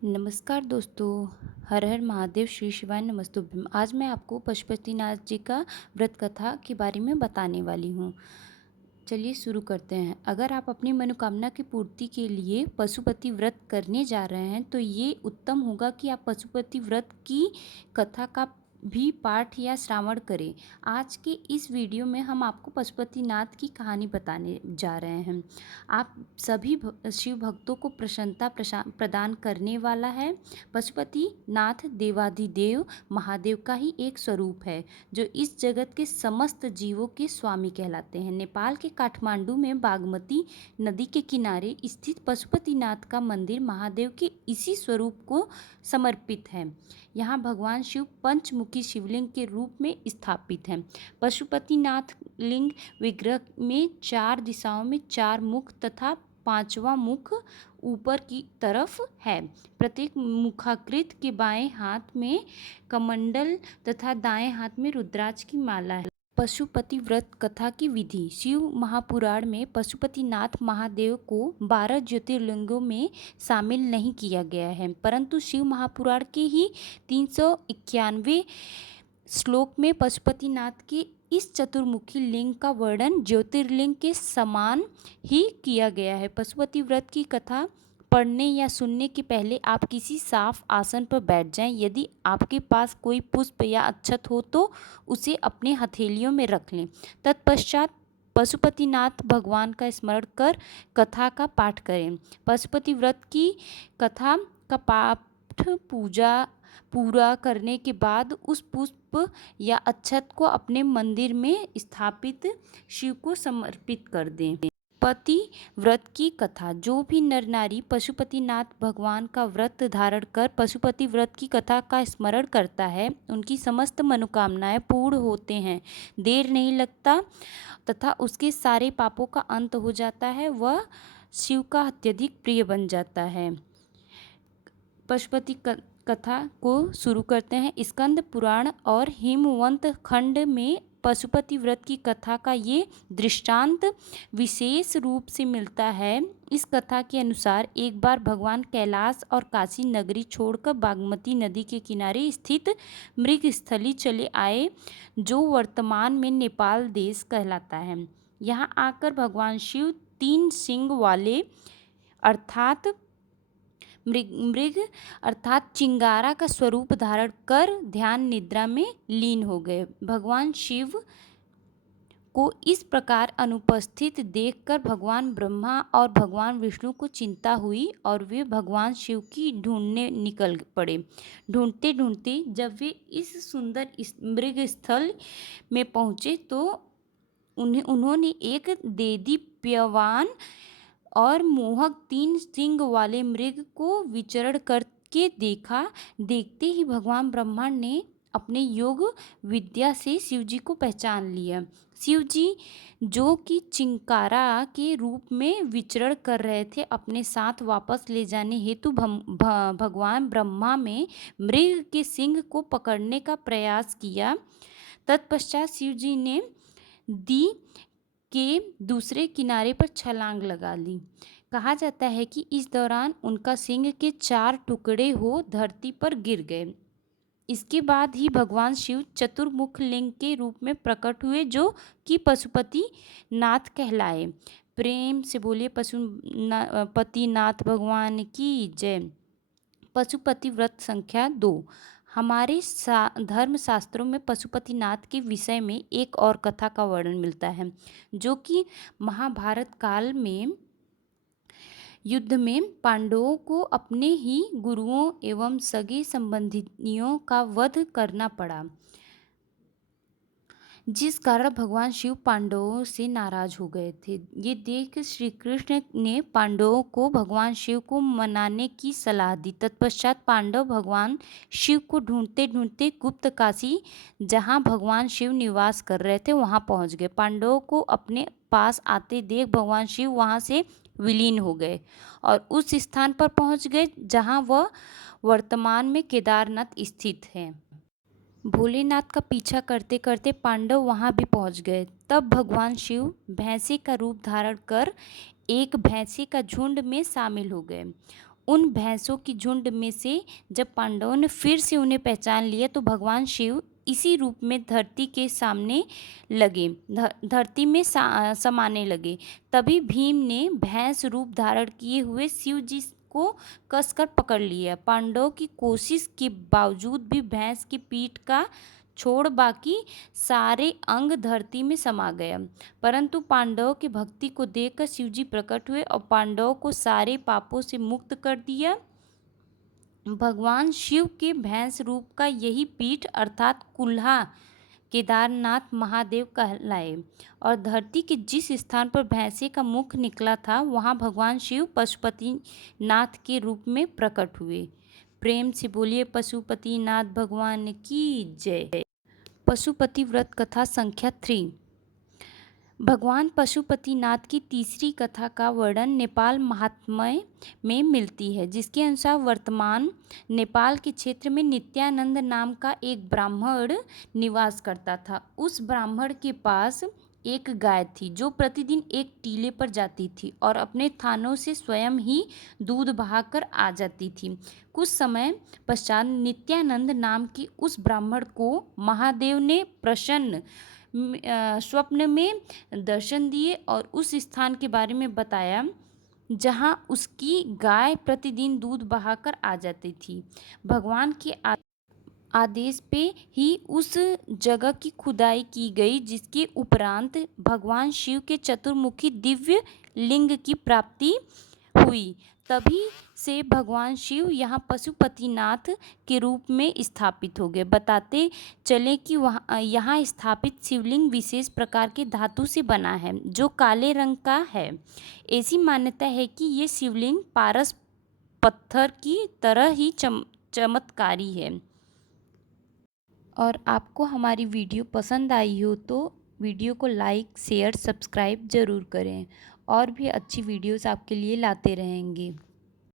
नमस्कार दोस्तों। हर हर महादेव, श्री शिवाय नमस्तुभ्यम। आज मैं आपको पशुपतिनाथ जी का व्रत कथा के बारे में बताने वाली हूँ। चलिए शुरू करते हैं। अगर आप अपनी मनोकामना की पूर्ति के लिए पशुपति व्रत करने जा रहे हैं तो ये उत्तम होगा कि आप पशुपति व्रत की कथा का भी पाठ या श्रावण करें। आज के इस वीडियो में हम आपको पशुपतिनाथ की कहानी बताने जा रहे हैं। आप सभी शिव भक्तों को प्रसन्नता प्रदान करने वाला है। पशुपतिनाथ देवाधिदेव महादेव का ही एक स्वरूप है जो इस जगत के समस्त जीवों के स्वामी कहलाते हैं। नेपाल के काठमांडू में बागमती नदी के किनारे स्थित पशुपतिनाथ का मंदिर महादेव के इसी स्वरूप को समर्पित है। यहाँ भगवान शिव पंचमुखी शिवलिंग के रूप में स्थापित हैं। पशुपतिनाथ लिंग विग्रह में 4 दिशाओं में 4 मुख तथा 5वां मुख ऊपर की तरफ है। प्रत्येक मुखाकृत के बाएं हाथ में कमंडल तथा दाएं हाथ में रुद्राक्ष की माला है। पशुपति व्रत कथा की विधि। शिव महापुराण में पशुपतिनाथ महादेव को 12 ज्योतिर्लिंगों में शामिल नहीं किया गया है, परंतु शिव महापुराण के ही 391 श्लोक में पशुपतिनाथ के इस चतुर्मुखी लिंग का वर्णन ज्योतिर्लिंग के समान ही किया गया है। पशुपति व्रत की कथा पढ़ने या सुनने के पहले आप किसी साफ आसन पर बैठ जाएं। यदि आपके पास कोई पुष्प या अक्षत हो तो उसे अपने हथेलियों में रख लें। तत्पश्चात पशुपतिनाथ भगवान का स्मरण कर कथा का पाठ करें। पशुपति व्रत की कथा का पाठ पूरा करने के बाद उस पुष्प या अक्षत को अपने मंदिर में स्थापित शिव को समर्पित कर दें। पति व्रत की कथा। जो भी नर नारी पशुपतिनाथ भगवान का व्रत धारण कर पशुपति व्रत की कथा का स्मरण करता है उनकी समस्त मनोकामनाएं पूर्ण होते हैं। देर नहीं लगता तथा उसके सारे पापों का अंत हो जाता है। वह शिव का अत्यधिक प्रिय बन जाता है। पशुपति कथा को शुरू करते हैं। स्कंद पुराण और हिमवंत खंड में पशुपति व्रत की कथा का ये दृष्टांत विशेष रूप से मिलता है। इस कथा के अनुसार एक बार भगवान कैलाश और काशी नगरी छोड़कर बागमती नदी के किनारे स्थित मृगस्थली चले आए, जो वर्तमान में नेपाल देश कहलाता है। यहाँ आकर भगवान शिव 3 सिंग वाले अर्थात मृग अर्थात चिंगारा का स्वरूप धारण कर ध्यान निद्रा में लीन हो गए। भगवान शिव को इस प्रकार अनुपस्थित देखकर भगवान ब्रह्मा और भगवान विष्णु को चिंता हुई और वे भगवान शिव की ढूंढने निकल पड़े। ढूंढते ढूंढते जब वे इस सुंदर मृग स्थल में पहुँचे तो उन्होंने एक देदीप्यमान और मोहक 3 सिंग वाले मृग को विचरण करके देखा। देखते ही भगवान ब्रह्मा ने अपने योग विद्या से शिवजी को पहचान लिया। शिवजी जो कि चिंकारा के रूप में विचरण कर रहे थे, अपने साथ वापस ले जाने हेतु भगवान ब्रह्मा में मृग के सिंग को पकड़ने का प्रयास किया। तत्पश्चात शिवजी ने दी के दूसरे किनारे पर छलांग लगा ली। कहा जाता है कि इस दौरान उनका सिंह के 4 टुकड़े हो धरती पर गिर गए। इसके बाद ही भगवान शिव चतुर्मुख लिंग के रूप में प्रकट हुए, जो कि पशुपति नाथ कहलाए। प्रेम से बोलिए पशुपतिनाथ भगवान की जय। पशुपति व्रत संख्या 2। हमारे धर्म शास्त्रों में पशुपतिनाथ के विषय में एक और कथा का वर्णन मिलता है, जो कि महाभारत काल में युद्ध में पांडवों को अपने ही गुरुओं एवं सगे संबंधियों का वध करना पड़ा, जिस कारण भगवान शिव पांडवों से नाराज हो गए थे। ये देख श्री कृष्ण ने पांडवों को भगवान शिव को मनाने की सलाह दी। तत्पश्चात पांडव भगवान शिव को ढूंढते ढूंढते गुप्त काशी, जहाँ भगवान शिव निवास कर रहे थे, वहाँ पहुँच गए। पांडवों को अपने पास आते देख भगवान शिव वहाँ से विलीन हो गए और उस स्थान पर पहुँच गए जहाँ वह वर्तमान में केदारनाथ स्थित है। भोलेनाथ का पीछा करते करते पांडव वहां भी पहुंच गए। तब भगवान शिव भैंसे का रूप धारण कर एक भैंसे का झुंड में शामिल हो गए। उन भैंसों की झुंड में से जब पांडवों ने फिर से उन्हें पहचान लिया तो भगवान शिव इसी रूप में धरती के सामने लगे धरती में समाने लगे। तभी भीम ने भैंस रूप धारण किए हुए शिव जी को कसकर पकड़ लिया। पांडवों की कोशिश के बावजूद भी भैंस की पीठ का छोड़ बाकी सारे अंग धरती में समा गया। परंतु पांडवों की भक्ति को देखकर शिवजी प्रकट हुए और पांडवों को सारे पापों से मुक्त कर दिया। भगवान शिव के भैंस रूप का यही पीठ अर्थात कुल्हा केदारनाथ महादेव कहलाए और धरती के जिस स्थान पर भैंसे का मुख निकला था वहाँ भगवान शिव पशुपतिनाथ के रूप में प्रकट हुए। प्रेम से बोलिए पशुपतिनाथ भगवान की जय। पशुपति व्रत कथा संख्या 3। भगवान पशुपतिनाथ की तीसरी कथा का वर्णन नेपाल महात्म्य में मिलती है, जिसके अनुसार वर्तमान नेपाल के क्षेत्र में नित्यानंद नाम का एक ब्राह्मण निवास करता था। उस ब्राह्मण के पास एक गाय थी जो प्रतिदिन एक टीले पर जाती थी और अपने थानों से स्वयं ही दूध बहाकर आ जाती थी। कुछ समय पश्चात नित्यानंद नाम की उस ब्राह्मण को महादेव ने प्रसन्न स्वप्न में दर्शन दिए और उस स्थान के बारे में बताया जहां उसकी गाय प्रतिदिन दूध बहाकर आ जाती थी। भगवान के आदेश पे ही उस जगह की खुदाई की गई, जिसके उपरांत भगवान शिव के चतुर्मुखी दिव्य लिंग की प्राप्ति हुई। तभी से भगवान शिव यहाँ पशुपतिनाथ के रूप में स्थापित हो गए। बताते चले कि यहाँ स्थापित शिवलिंग विशेष प्रकार के धातु से बना है जो काले रंग का है। ऐसी मान्यता है कि ये शिवलिंग पारस पत्थर की तरह ही चमत्कारी है। और आपको हमारी वीडियो पसंद आई हो तो वीडियो को लाइक शेयर सब्सक्राइब ज़रूर करें और भी अच्छी वीडियोस आपके लिए लाते रहेंगे।